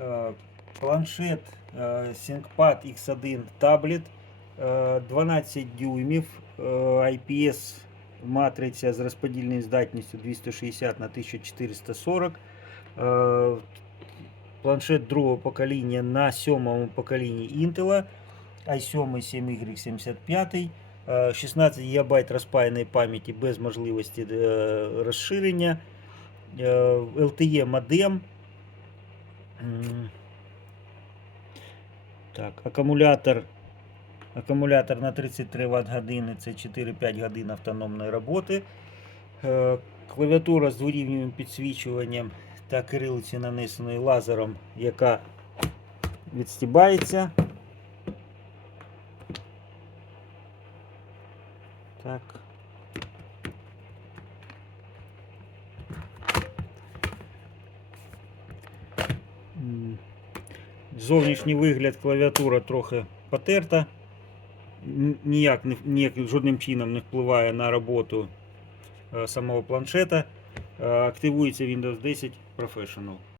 Е, Планшет е, ThinkPad X1 таблет е, 12 дюймів е, IPS матриця з розподільною здатністю 260 на 1440. Е, Планшет другого покоління на сьомому поколінні Intel i7 7Y75. е, 16 ГБ розпаяної пам'яті без можливості е, розширення. е, LTE модем. Так, акумулятор. Акумулятор на 33 Вт години це 4-5 годин автономної роботи. Е, Клавіатура з дворівневим підсвічуванням та кирилиці нанесеною лазером, яка відстібається. Так. Зовнішній вигляд клавіатура трохи потерта. Ніяк, ніяк жодним чином не впливає на роботу е, самого планшета. Е, Активується Windows 10 Professional.